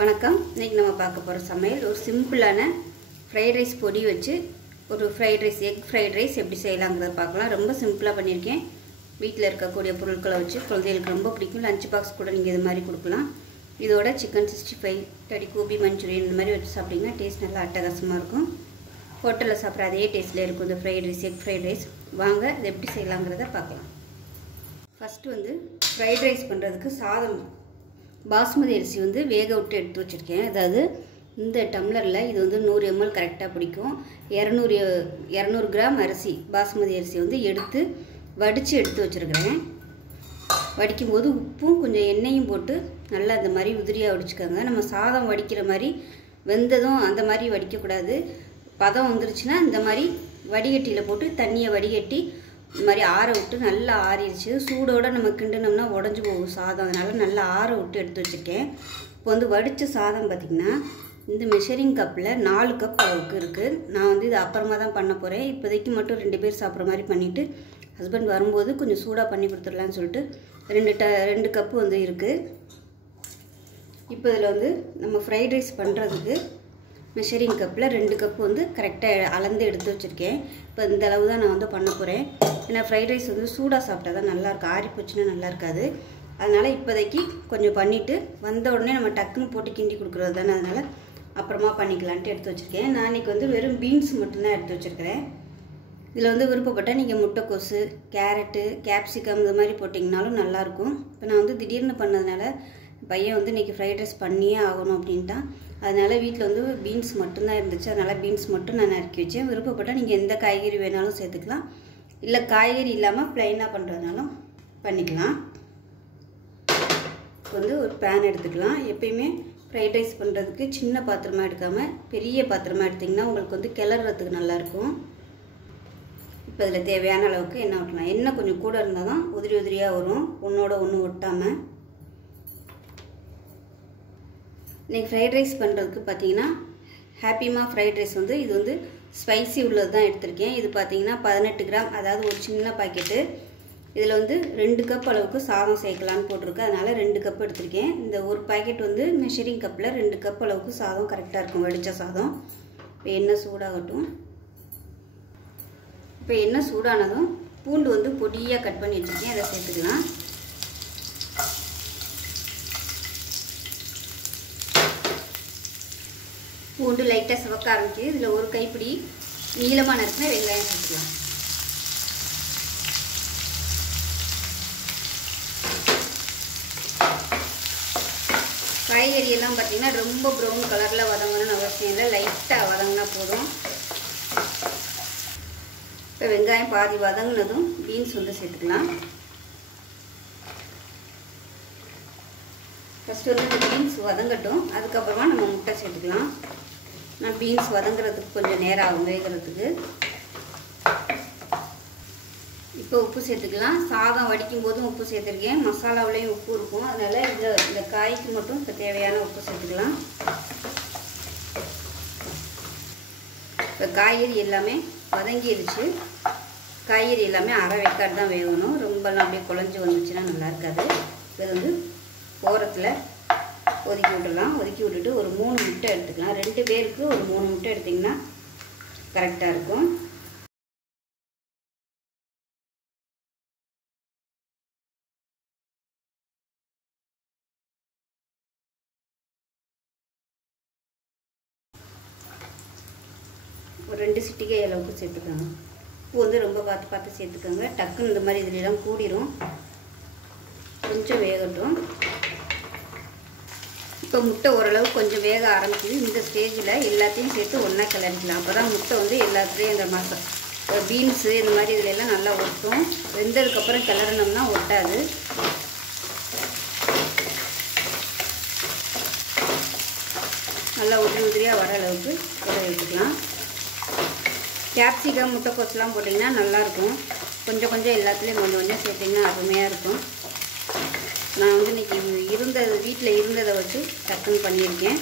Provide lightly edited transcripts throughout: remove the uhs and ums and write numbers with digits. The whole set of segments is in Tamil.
வணக்கம். இன்னைக்கு நம்ம பார்க்க போற சமையல் ஒரு சிம்பிளான ஃப்ரைட் ரைஸ் பொடி வச்சு ஒரு fried rice egg fried rice எப்படி செய்யலாம்ங்கறத பார்க்கலாம். ரொம்ப சிம்பிளா பண்ணிருக்கேன். வீட்ல இருக்கக்கூடிய பொருட்களை வச்சு குழந்தைகளுக்கு ரொம்ப பிடிக்கும். லஞ்ச் பாக்ஸ் கூட நீங்க இது மாதிரி கொடுக்கலாம். இதோட chicken 65, டடி கோபி மஞ்சூரியன் இந்த மாதிரி வச்சு சாப்பிட்டீங்கன்னா டேஸ்ட் நல்லா அட்டகாசமா இருக்கும். ஹோட்டல்ல சாப்பிட்ற அதே டேஸ்ட்ல இருக்கும் இந்த fried rice egg fried rice. வாங்க இது எப்படி செய்யலாம்ங்கறத பார்க்கலாம். ஃபர்ஸ்ட் ஃப்ரைட் ரைஸ் பண்றதுக்கு சாதம் பாஸ்மதி அரிசி வேக விட்டு எடுத்து வச்சிருக்கேன். அதாவது இந்த டம்ளரில் இது 100 ml கரெக்டாக பிடிக்கும். 200 கிராம் அரிசி பாஸ்மதி அரிசி எடுத்து வடித்து எடுத்து வச்சுருக்கிறேன். வடிக்கும் போது உப்பும் கொஞ்சம் எண்ணெயும் போட்டு நல்லா இந்த மாதிரி உதிரியாக வடிச்சுக்கோங்க. நம்ம சாதம் வடிக்கிற மாதிரி வெந்ததும் அந்த மாதிரி வடிக்கக்கூடாது. பதம் வந்துருச்சுன்னா இந்த மாதிரி வடிகட்டியில் போட்டு தண்ணியை வடிகட்டி இந்த மாதிரி ஆற விட்டு நல்லா ஆறிடுச்சு. சூடோடு நம்ம கிண்டுனோம்னா உடஞ்சி போகும் சாதம். அதனால் நல்லா ஆற விட்டு எடுத்து வச்சுருக்கேன். இப்போ வடித்த சாதம் பார்த்திங்கன்னா இந்த மெஷரிங் கப்பில் 4 கப் அளவுக்கு இருக்குது. நான் இது அப்புறமா தான் பண்ண போகிறேன். இப்போதைக்கு மட்டும் 2 பேர் சாப்பிட்ற மாதிரி பண்ணிவிட்டு ஹஸ்பண்ட் வரும்போது கொஞ்சம் சூடாக பண்ணி கொடுத்துடலான்னு சொல்லிட்டு 2 கப்பு இருக்குது. இப்போ இதில் நம்ம ஃப்ரைட் ரைஸ் பண்ணுறதுக்கு மெஷரிங் கப்பில் 2 கப்பு கரெக்டாக அளந்து எடுத்து வச்சுருக்கேன். இப்போ இந்த அளவு தான் நான் பண்ண போகிறேன். ஏன்னா ஃப்ரைட் ரைஸ் சூடாக சாப்பிட்டா தான் நல்லாயிருக்கும். ஆறி போச்சுன்னா நல்லா இருக்காது. அதனால் இப்போதைக்கு கொஞ்சம் பண்ணிவிட்டு வந்த உடனே நம்ம டக்குன்னு போட்டு கிண்டி கொடுக்குறது தானே. அதனால் அப்புறமா பண்ணிக்கலான்ட்டு எடுத்து வச்சுருக்கேன். நான் இன்றைக்கி வெறும் பீன்ஸ் மட்டும்தான் எடுத்து வச்சுருக்கிறேன். இதில் விருப்பப்பட்டால் நீங்கள் முட்டைக்கோசு, கேரட்டு, கேப்சிகம் இந்த மாதிரி போட்டிங்கனாலும் நல்லாயிருக்கும். இப்போ நான் திடீர்னு பண்ணதுனால பையன் இன்றைக்கி ஃப்ரைட் ரைஸ் பண்ணியே ஆகணும் அப்படின்ட்டான். அதனால் வீட்டில் பீன்ஸ் மட்டும்தான் இருந்துச்சு. அதனால் பீன்ஸ் மட்டும் நான் நறுக்கி வச்சேன். விருப்பப்பட்டால் நீங்கள் எந்த காய்கறி வேணாலும் சேர்த்துக்கலாம். இல்லை காய்கறி இல்லாமல் ப்ளைனாக பண்ணுறதுனாலும் பண்ணிக்கலாம். ஒரு பேன் எடுத்துக்கலாம். எப்பயுமே ஃப்ரைட் ரைஸ் பண்ணுறதுக்கு சின்ன பாத்திரமாக எடுக்காமல் பெரிய பாத்திரமாக எடுத்திங்கன்னா உங்களுக்கு கிளறதுக்கு நல்லாயிருக்கும். இப்போ இதில் தேவையான அளவுக்கு எண்ணெய் ஊற்றலாம். எண்ணெய் கொஞ்சம் கூட இருந்தால் தான் உதிரி உதிரியாக வரும், ஒன்றோட ஒன்று ஒட்டாமல். இன்றைக்கி ஃப்ரைட் ரைஸ் பண்ணுறதுக்கு பார்த்தீங்கன்னா ஹாப்பிமா ஃப்ரைட் ரைஸ் இது ஸ்பைசி உள்ளது தான் எடுத்திருக்கேன். இது பார்த்தீங்கன்னா 18 கிராம், அதாவது ஒரு சின்ன பாக்கெட்டு. இதில் 2 கப் அளவுக்கு சாதம் சேர்க்கலான்னு போட்டிருக்கு. அதனால் 2 கப் எடுத்திருக்கேன். இந்த ஒரு பாக்கெட் மெஷரிங் கப்பில் 2 கப் அளவுக்கு சாதம் கரெக்டாக இருக்கும், வடித்த சாதம். இப்போ எண்ணெய் சூடாகட்டும். இப்போ எண்ணெய் சூடானதும் பூண்டு பொடியாக கட் பண்ணி வச்சுருக்கேன். அதை சேர்த்துக்கலாம். பூண்டு லைட்டாக சிவக்க ஆரம்பிச்சு இதில் ஒரு கைப்பிடி நீளமாக நறுக்கின வெங்காயம் சேர்த்துக்கலாம். காய்கறி எல்லாம் பார்த்தீங்கன்னா ரொம்ப ப்ரௌன் கலரில் வதங்கணும்னு அவசியம் இல்லை, லைட்டாக வதங்கினா போதும். இப்போ வெங்காயம் பாதி வதங்கினதும் பீன்ஸ் சேர்த்துக்கலாம். ஃபஸ்ட்டு பீன்ஸ் வதங்கட்டும். அதுக்கப்புறமா நம்ம முட்டை சேர்த்துக்கலாம். நான் பீன்ஸ் வதங்குறதுக்கு கொஞ்சம் நேரம் ஆகும் வேகிறதுக்கு. இப்போ உப்பு சேர்த்துக்கலாம். சாதம் வடிக்கும் போதும் உப்பு சேர்த்துருக்கேன். மசாலாவிலையும் உப்பு இருக்கும். அதனால் இந்த காய்க்கு மட்டும் இப்போ தேவையான உப்பு சேர்த்துக்கலாம். இப்போ காய்கறி எல்லாமே வதங்கிடுச்சு. காய்கறி எல்லாமே அரை வேக்காடு தான் வேகணும். ரொம்பலாம் அப்படியே குழஞ்சி வந்துச்சுன்னா நல்லா இருக்காது. இது ஓரத்தில் ஒதுக்கி விட்டுடலாம். ஒதுக்கி விட்டுட்டு ஒரு 3 முட்டை எடுத்துக்கலாம். 2 பேருக்கு ஒரு 3 முட்டை எடுத்திங்கன்னா கரெக்டாக இருக்கும். ஒரு 2 சிட்டிகை அளவுக்கு சேர்த்துக்கோங்க. உப்பு ரொம்ப பார்த்து சேர்த்துக்கோங்க. டக்குன்னு இந்த மாதிரி இதுலாம் கூடிரும். கொஞ்சம் வேகட்டும். இப்போ முட்டை ஓரளவு கொஞ்சம் வேக ஆரம்பிக்குது. இந்த ஸ்டேஜில் எல்லாத்தையும் சேர்த்து ஒன்றா கிளறிக்கலாம். அப்போ தான் முட்டை எல்லாத்துலேயும் இந்த பீன்ஸு இந்த மாதிரி இதில் எல்லாம் நல்லா ஒட்டும். வெந்ததுக்கப்புறம் கிளறினோம்னா ஒட்டாது. நல்லா உதிரியாக வர அளவுக்கு கிளறி வச்சுக்கலாம். கேப்சிகம், முட்டைக்கோஸ்லாம் போட்டிங்கன்னா நல்லாயிருக்கும். கொஞ்சம் எல்லாத்துலேயும் கொஞ்சம் சேர்த்திங்கன்னா அருமையாக இருக்கும். நான் இன்றைக்கி வீட்டில் இருந்ததை வச்சு டக்குன்னு பண்ணியிருக்கேன்.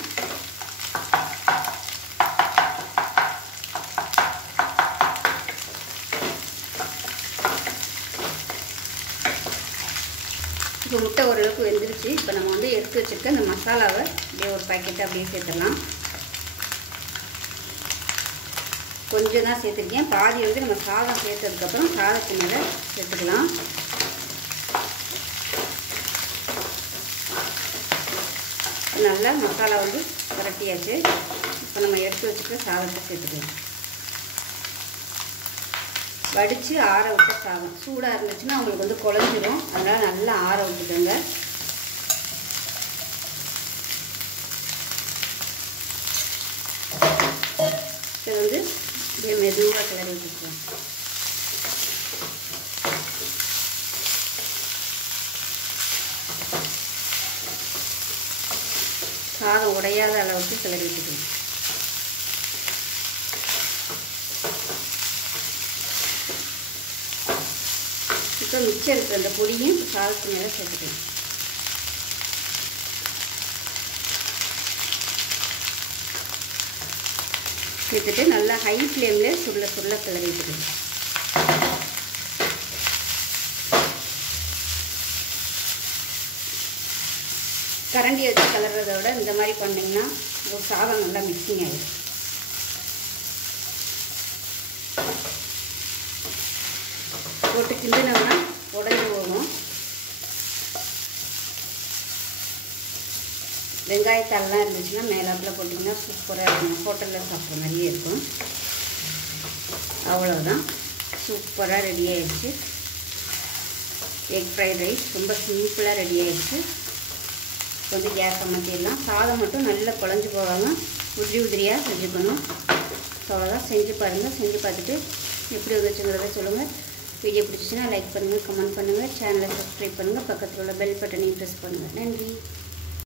இப்போ முட்டை ஓரளவுக்கு வெந்துருச்சு. இப்போ நம்ம எடுத்து வச்சுருக்க இந்த மசாலாவை அப்படியே ஒரு பாக்கெட் அப்படியே சேர்த்துடலாம். கொஞ்சம் தான் சேர்த்துருக்கேன். பாதி வந்து நம்ம சாதம் சேர்த்ததுக்கப்புறம் சாதத்து மேலே சேர்த்துக்கலாம். நல்லா மசாலா வந்து பரட்டியாச்சு. இப்போ நம்ம எடுத்து வச்சுட்டு சாதத்தை சேர்த்துக்கலாம். வடித்து ஆற விட்ட சாதம் சூடாக இருந்துச்சுன்னா உங்களுக்கு வந்து குழஞ்சிரும். அதனால் நல்லா ஆற விட்டுக்கோங்க. இது வந்து இப்படியே மெதுவாக கிளறி வச்சுக்கலாம். சாதம் உடையாத அளவுக்கு கிளறி வச்சுக்கணும். இப்போ மிச்சம் இருக்கிற அந்த பொடியும் சாதத்து மேலே சேர்த்துக்கணும். சேர்த்துட்டு நல்லா ஹை ஃப்ளேமில் சுருள சுருள கிளறி வச்சுக்கணும். கரண்டி வச்சு கலர்றதை விட இந்த மாதிரி பண்ணிங்கன்னா ஒரு சாதம் நல்லா மிக்சிங் ஆகிடும். போட்டு கிண்டினோம்னா உடைஞ்சு போகும். வெங்காயத்தாலெலாம் இருந்துச்சுன்னா மேலாப்பில் போட்டிங்கன்னா சூப்பராக இருக்கும். ஹோட்டலில் சாப்பிட்ற மாதிரியே இருக்கும். அவ்வளோதான், சூப்பராக ரெடி ஆகிடுச்சு. எக் ஃப்ரைட் ரைஸ் ரொம்ப சிம்பிளாக ரெடி ஆகிடுச்சு. வந்து கேஸ் அமர்த்திடலாம். சாதம் மட்டும் நல்லா குழஞ்சி போகாமல் உதிரியாக செஞ்சுக்கணும். அவ்வளோதான், செஞ்சு பாருங்கள். செஞ்சு பார்த்துட்டு எப்படி வந்துச்சுங்கிறத சொல்லுங்கள். வீடியோ பிடிச்சிச்சின்னா லைக் பண்ணுங்கள், கமெண்ட் பண்ணுங்கள், சேனலை சப்ஸ்கிரைப் பண்ணுங்கள், பக்கத்தில் உள்ள பெல் பட்டனையும் ப்ரெஸ் பண்ணுங்கள். நன்றி.